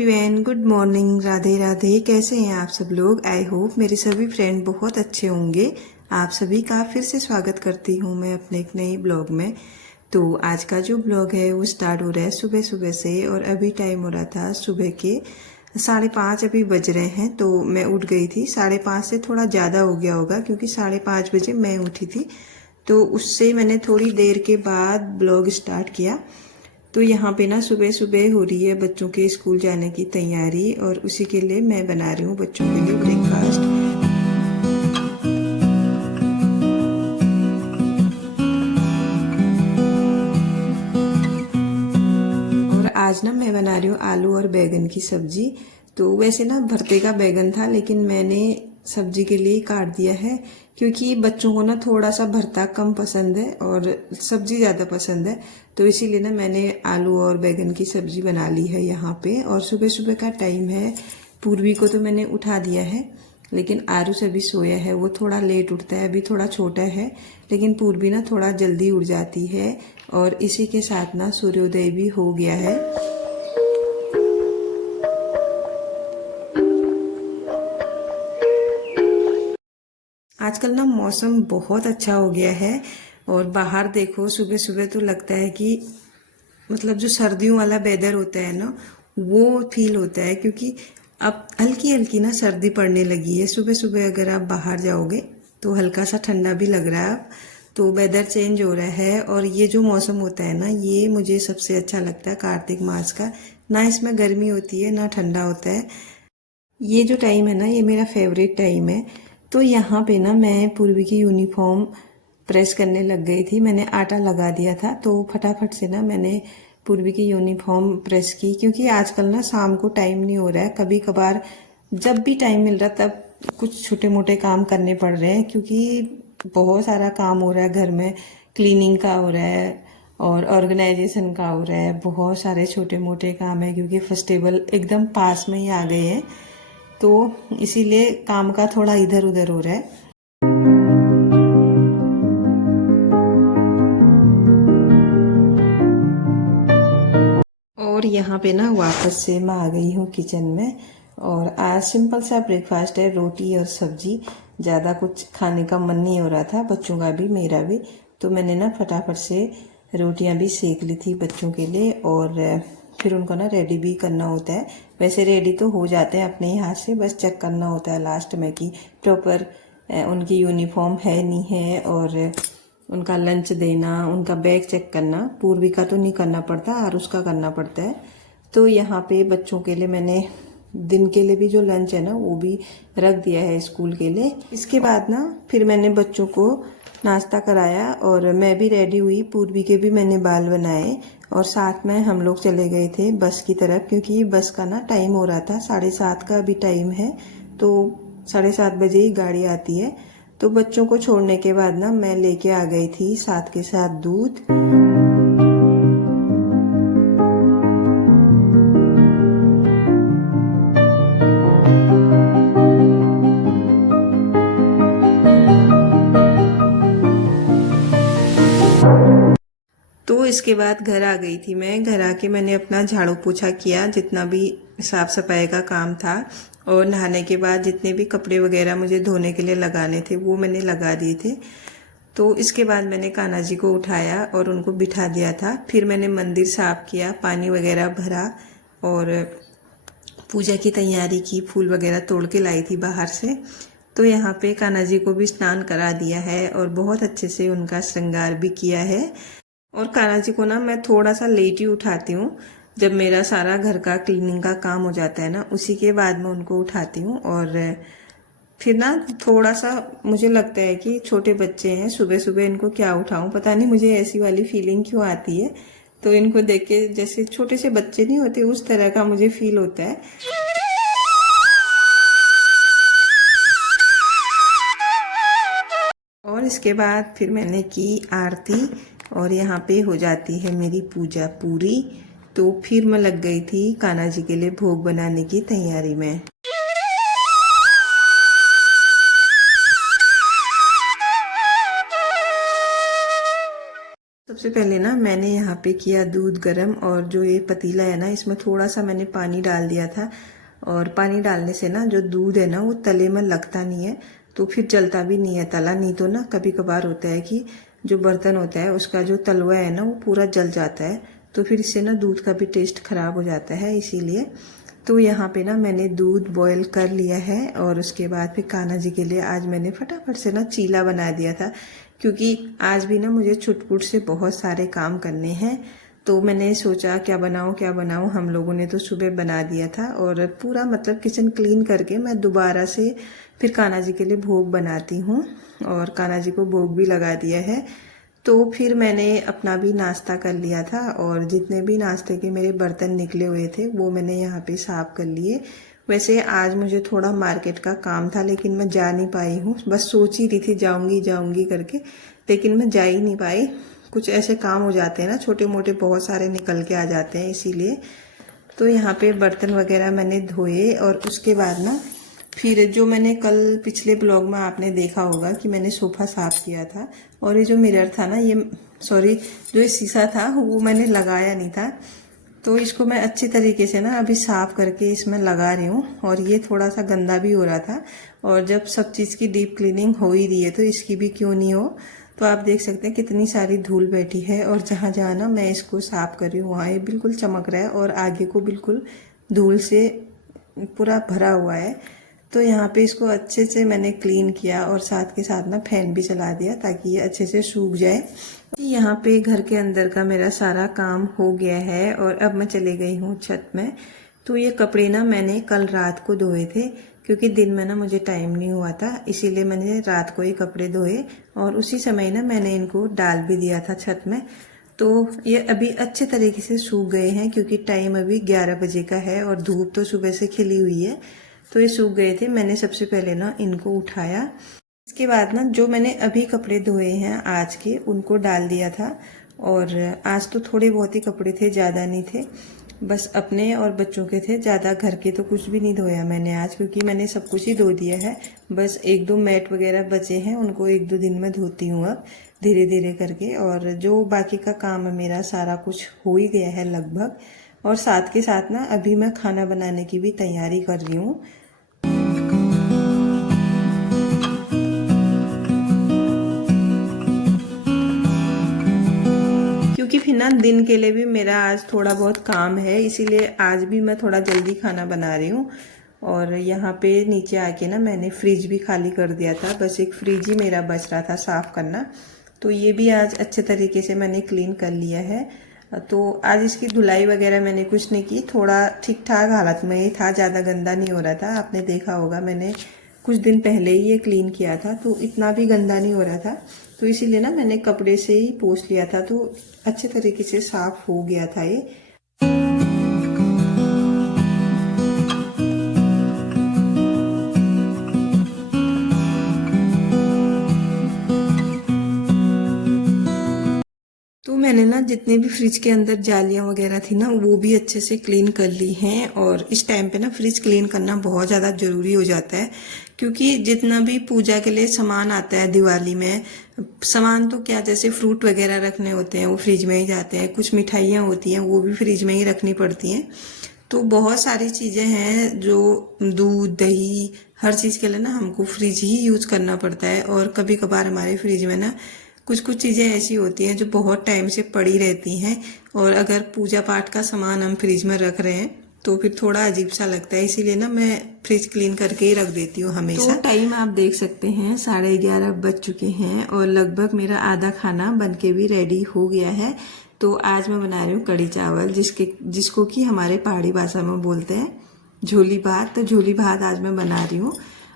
Everyone, good morning, Radhe Radhe. कैसे हैं आप सब लोग? आई होप मेरे सभी फ्रेंड बहुत अच्छे होंगे। आप सभी का फिर से स्वागत करती हूँ मैं अपने एक नए ब्लॉग में। तो आज का जो ब्लॉग है वो स्टार्ट हो रहा है सुबह सुबह से, और अभी टाइम हो रहा था सुबह के 5:30 अभी बज रहे हैं। तो मैं उठ गई थी, 5:30 से थोड़ा ज़्यादा हो गया होगा क्योंकि 5:30 बजे मैं उठी थी। तो उससे मैंने थोड़ी देर के बाद ब्लॉग स्टार्ट किया। तो यहाँ पे ना सुबह सुबह हो रही है बच्चों के स्कूल जाने की तैयारी, और उसी के लिए मैं बना रही हूँ बच्चों के लिए ब्रेकफास्ट। और आज ना मैं बना रही हूँ आलू और बैगन की सब्जी। तो वैसे ना भरते का बैगन था, लेकिन मैंने सब्जी के लिए काट दिया है क्योंकि बच्चों को ना थोड़ा सा भरता कम पसंद है और सब्जी ज़्यादा पसंद है। तो इसीलिए ना मैंने आलू और बैगन की सब्जी बना ली है यहाँ पे। और सुबह सुबह का टाइम है। पूर्वी को तो मैंने उठा दिया है, लेकिन आरुष अभी सोया है, वो थोड़ा लेट उठता है, अभी थोड़ा छोटा है। लेकिन पूर्वी ना थोड़ा जल्दी उठ जाती है, और इसी के साथ ना सूर्योदय भी हो गया है। आजकल ना मौसम बहुत अच्छा हो गया है, और बाहर देखो सुबह सुबह तो लगता है कि मतलब जो सर्दियों वाला वेदर होता है ना वो फील होता है, क्योंकि अब हल्की हल्की ना सर्दी पड़ने लगी है। सुबह सुबह अगर आप बाहर जाओगे तो हल्का सा ठंडा भी लग रहा है अब। तो वेदर चेंज हो रहा है, और ये जो मौसम होता है ना ये मुझे सबसे अच्छा लगता है कार्तिक मास का। ना इसमें गर्मी होती है ना ठंडा होता है। ये जो टाइम है ना ये मेरा फेवरेट टाइम है। तो यहाँ पे ना मैं पूर्वी की यूनिफॉर्म प्रेस करने लग गई थी। मैंने आटा लगा दिया था, तो फटाफट से ना मैंने पूर्वी की यूनिफॉर्म प्रेस की, क्योंकि आजकल ना शाम को टाइम नहीं हो रहा है। कभी कभार जब भी टाइम मिल रहा तब कुछ छोटे मोटे काम करने पड़ रहे हैं, क्योंकि बहुत सारा काम हो रहा है घर में। क्लीनिंग का हो रहा है और ऑर्गेनाइजेशन का हो रहा है, बहुत सारे छोटे मोटे काम है क्योंकि फेस्टिवल एकदम पास में ही आ गए हैं। तो इसीलिए काम का थोड़ा इधर उधर हो रहा है। और यहाँ पे ना वापस से मैं आ गई हूँ किचन में, और आज सिंपल सा ब्रेकफास्ट है, रोटी और सब्जी। ज़्यादा कुछ खाने का मन नहीं हो रहा था, बच्चों का भी मेरा भी। तो मैंने ना फटाफट से रोटियां भी सेक ली थी बच्चों के लिए, और फिर उनको ना रेडी भी करना होता है। वैसे रेडी तो हो जाते हैं अपने ही हाथ से, बस चेक करना होता है लास्ट में कि प्रॉपर उनकी यूनिफॉर्म है नहीं है, और उनका लंच देना, उनका बैग चेक करना। पूर्वी का तो नहीं करना पड़ता और उसका करना पड़ता है। तो यहाँ पे बच्चों के लिए मैंने दिन के लिए भी जो लंच है ना वो भी रख दिया है स्कूल के लिए। इसके बाद ना फिर मैंने बच्चों को नाश्ता कराया, और मैं भी रेडी हुई। पूर्वी के भी मैंने बाल बनाए, और साथ में हम लोग चले गए थे बस की तरफ, क्योंकि बस का ना टाइम हो रहा था, 7:30 का अभी टाइम है। तो 7:30 बजे ही गाड़ी आती है। तो बच्चों को छोड़ने के बाद ना मैं लेके आ गई थी साथ के साथ दूध। तो इसके बाद घर आ गई थी मैं। घर आके मैंने अपना झाड़ू पोछा किया, जितना भी साफ सफाई का काम था, और नहाने के बाद जितने भी कपड़े वगैरह मुझे धोने के लिए लगाने थे वो मैंने लगा दिए थे। तो इसके बाद मैंने कान्हा जी को उठाया और उनको बिठा दिया था। फिर मैंने मंदिर साफ किया, पानी वगैरह भरा, और पूजा की तैयारी की। फूल वगैरह तोड़ के लाई थी बाहर से। तो यहाँ पे कान्हा जी को भी स्नान करा दिया है, और बहुत अच्छे से उनका श्रृंगार भी किया है। और कान्हा जी को ना मैं थोड़ा सा लेट ही उठाती हूँ। जब मेरा सारा घर का क्लीनिंग का काम हो जाता है ना उसी के बाद मैं उनको उठाती हूँ। और फिर ना थोड़ा सा मुझे लगता है कि छोटे बच्चे हैं, सुबह सुबह इनको क्या उठाऊं, पता नहीं मुझे ऐसी वाली फीलिंग क्यों आती है। तो इनको देख के जैसे छोटे से बच्चे नहीं होते उस तरह का मुझे फील होता है। और इसके बाद फिर मैंने की आरती, और यहाँ पे हो जाती है मेरी पूजा पूरी। तो फिर मैं लग गई थी कान्हा जी के लिए भोग बनाने की तैयारी में। सबसे पहले ना मैंने यहाँ पे किया दूध गरम, और जो ये पतीला है ना इसमें थोड़ा सा मैंने पानी डाल दिया था। और पानी डालने से ना जो दूध है ना वो तले में लगता नहीं है, तो फिर जलता भी नहीं है तला। नहीं तो ना कभी कभार होता है कि जो बर्तन होता है उसका जो तलवा है ना वो पूरा जल जाता है, तो फिर इससे ना दूध का भी टेस्ट खराब हो जाता है, इसीलिए। तो यहाँ पे ना मैंने दूध बॉयल कर लिया है, और उसके बाद फिर कान्हा जी के लिए आज मैंने फटाफट से ना चीला बना दिया था, क्योंकि आज भी ना मुझे छुटपुट से बहुत सारे काम करने हैं। तो मैंने सोचा क्या बनाऊं। हम लोगों ने तो सुबह बना दिया था, और पूरा मतलब किचन क्लीन करके मैं दोबारा से फिर कान्हा जी के लिए भोग बनाती हूँ, और कान्हा जी को भोग भी लगा दिया है। तो फिर मैंने अपना भी नाश्ता कर लिया था, और जितने भी नाश्ते के मेरे बर्तन निकले हुए थे वो मैंने यहाँ पे साफ कर लिए। वैसे आज मुझे थोड़ा मार्केट का काम था, लेकिन मैं जा नहीं पाई हूँ। बस सोच ही रही थी जाऊंगी करके, लेकिन मैं जा ही नहीं पाई। कुछ ऐसे काम हो जाते हैं ना छोटे मोटे, बहुत सारे निकल के आ जाते हैं, इसीलिए। तो यहाँ पे बर्तन वगैरह मैंने धोए, और उसके बाद ना फिर जो मैंने कल पिछले ब्लॉग में आपने देखा होगा कि मैंने सोफा साफ किया था, और ये जो मिरर था ना, ये सॉरी जो ये शीशा था वो मैंने लगाया नहीं था। तो इसको मैं अच्छी तरीके से ना अभी साफ करके इसमें लगा रही हूँ, और ये थोड़ा सा गंदा भी हो रहा था। और जब सब चीज़ की डीप क्लीनिंग हो ही रही है तो इसकी भी क्यों नहीं हो। तो आप देख सकते हैं कितनी सारी धूल बैठी है, और जहाँ जहाँ ना मैं इसको साफ कर रही हूँ वहाँ ये बिल्कुल चमक रहा है, और आगे को बिल्कुल धूल से पूरा भरा हुआ है। तो यहाँ पे इसको अच्छे से मैंने क्लीन किया, और साथ के साथ ना फैन भी चला दिया ताकि ये अच्छे से सूख जाए। यहाँ पे घर के अंदर का मेरा सारा काम हो गया है, और अब मैं चले गई हूँ छत में। तो ये कपड़े ना मैंने कल रात को धोए थे, क्योंकि दिन में ना मुझे टाइम नहीं हुआ था, इसीलिए मैंने रात को ही कपड़े धोए, और उसी समय ना मैंने इनको डाल भी दिया था छत में। तो ये अभी अच्छे तरीके से सूख गए हैं, क्योंकि टाइम अभी 11 बजे का है, और धूप तो सुबह से खिली हुई है। तो ये सूख गए थे। मैंने सबसे पहले ना इनको उठाया, इसके बाद ना जो मैंने अभी कपड़े धोए हैं आज के उनको डाल दिया था। और आज तो थोड़े बहुत ही कपड़े थे, ज़्यादा नहीं थे, बस अपने और बच्चों के थे। ज़्यादा घर के तो कुछ भी नहीं धोया मैंने आज, क्योंकि मैंने सब कुछ ही धो दिया है। बस 1-2 मैट वगैरह बचे हैं, उनको 1-2 दिन में धोती हूँ अब धीरे धीरे करके। और जो बाकी का काम है मेरा सारा कुछ हो ही गया है लगभग। और साथ के साथ ना अभी मैं खाना बनाने की भी तैयारी कर रही हूँ। क्योंकि फिर ना दिन के लिए भी मेरा आज थोड़ा बहुत काम है, इसीलिए आज भी मैं थोड़ा जल्दी खाना बना रही हूँ। और यहाँ पे नीचे आके ना मैंने फ्रिज भी खाली कर दिया था, बस एक फ्रिज ही मेरा बच रहा था साफ करना। तो ये भी आज अच्छे तरीके से मैंने क्लीन कर लिया है। तो आज इसकी धुलाई वगैरह मैंने कुछ नहीं की, थोड़ा ठीक ठाक हालत में ही था, ज़्यादा गंदा नहीं हो रहा था। आपने देखा होगा मैंने कुछ दिन पहले ही ये क्लीन किया था, तो इतना भी गंदा नहीं हो रहा था। तो इसीलिए ना मैंने कपड़े से ही पोंछ लिया था, तो अच्छे तरीके से साफ हो गया था ये। तो मैंने ना जितने भी फ्रिज के अंदर जालियां वगैरह थी ना वो भी अच्छे से क्लीन कर ली हैं। और इस टाइम पे ना फ्रिज क्लीन करना बहुत ज़्यादा ज़रूरी हो जाता है, क्योंकि जितना भी पूजा के लिए सामान आता है दिवाली में, सामान तो क्या जैसे फ्रूट वगैरह रखने होते हैं वो फ्रिज में ही जाते हैं, कुछ मिठाइयाँ होती हैं वो भी फ्रिज में ही रखनी पड़ती हैं। तो बहुत सारी चीज़ें हैं जो दूध दही हर चीज़ के लिए ना हमको फ्रिज ही यूज करना पड़ता है। और कभी कभार हमारे फ्रिज में ना कुछ कुछ चीज़ें ऐसी होती हैं जो बहुत टाइम से पड़ी रहती हैं, और अगर पूजा पाठ का सामान हम फ्रिज में रख रहे हैं तो फिर थोड़ा अजीब सा लगता है, इसीलिए ना मैं फ्रिज क्लीन करके ही रख देती हूँ हमेशा। तो टाइम आप देख सकते हैं 11:30 बज चुके हैं, और लगभग मेरा आधा खाना बनके भी रेडी हो गया है। तो आज मैं बना रही हूँ कड़ी चावल, जिसको कि हमारे पहाड़ी भाषा में बोलते हैं झोली भात। तो झोली भात आज मैं बना रही हूँ।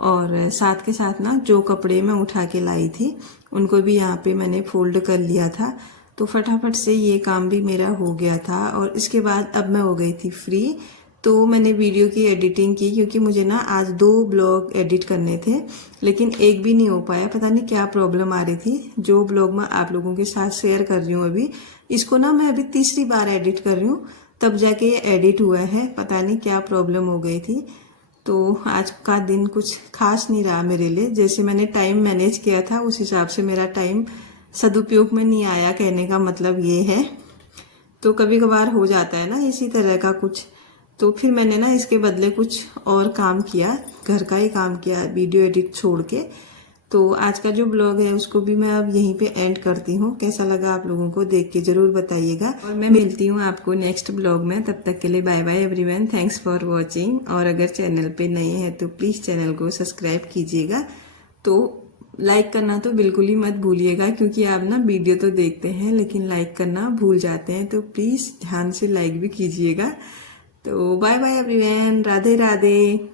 और साथ के साथ ना जो कपड़े मैं उठा के लाई थी उनको भी यहाँ पे मैंने फोल्ड कर लिया था, तो फटाफट से ये काम भी मेरा हो गया था। और इसके बाद अब मैं हो गई थी फ्री, तो मैंने वीडियो की एडिटिंग की, क्योंकि मुझे ना आज 2 ब्लॉग एडिट करने थे, लेकिन एक भी नहीं हो पाया। पता नहीं क्या प्रॉब्लम आ रही थी। जो ब्लॉग मैं आप लोगों के साथ शेयर कर रही हूँ अभी, इसको ना मैं अभी तीसरी बार एडिट कर रही हूँ, तब जाके ये एडिट हुआ है। पता नहीं क्या प्रॉब्लम हो गई थी। तो आज का दिन कुछ खास नहीं रहा मेरे लिए, जैसे मैंने टाइम मैनेज किया था उस हिसाब से मेरा टाइम सदुपयोग में नहीं आया, कहने का मतलब ये है। तो कभी कभार हो जाता है ना इसी तरह का कुछ। तो फिर मैंने ना इसके बदले कुछ और काम किया, घर का ही काम किया, वीडियो एडिट छोड़ के। तो आज का जो ब्लॉग है उसको भी मैं अब यहीं पे एंड करती हूँ। कैसा लगा आप लोगों को देख के जरूर बताइएगा, और मैं मिलती हूँ आपको नेक्स्ट ब्लॉग में। तब तक के लिए bye bye everyone, thanks for watching. और अगर चैनल पे नए हैं तो प्लीज़ चैनल को सब्सक्राइब कीजिएगा। तो लाइक करना तो बिल्कुल ही मत भूलिएगा, क्योंकि आप ना वीडियो तो देखते हैं लेकिन लाइक करना भूल जाते हैं। तो प्लीज़ ध्यान से लाइक भी कीजिएगा। तो bye bye everyone, Radhe Radhe.